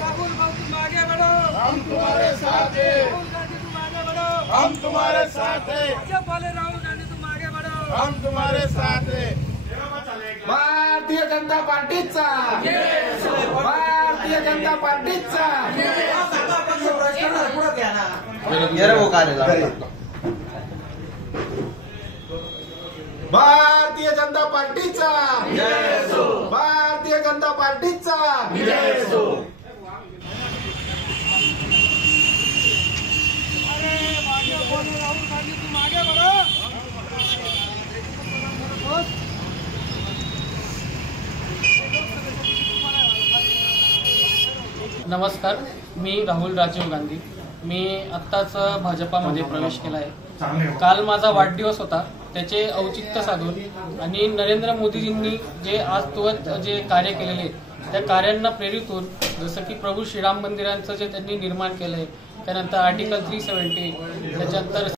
राहुल भाऊ तुम आगे बढ़ो, हम तुम्हारे साथ हैं। राहुल गांधी तुम आगे बढ़ो, हम तुम्हारे साथ हैं। जब बोले राहुल गांधी तुम आगे बढ़ो, हम तुम्हारे साथ हैं। भारतीय जनता पार्टीचा भारतीय जनता पार्टीचा भारतीय जनता पार्टीचा भारतीय जनता पार्टीचा अरे आगे बोले राहुल गांधी तुम आगे बढ़ो। नमस्कार, मी राहुल राजीव गांधी। मी आत्ताच भाजपामध्ये प्रवेश केला आहे। काल माझा वाढदिवस होता, त्याचे औचित्य साधून आणि नरेंद्र मोदीजींनी जे आजतोवर जे कार्य केलेले त्या कार्यांना प्रेरित होऊन, जसं की प्रभू श्रीराम मंदिरांचं जे त्यांनी निर्माण केलंय, त्यानंतर आर्टिकल 370, त्याच्यानंतर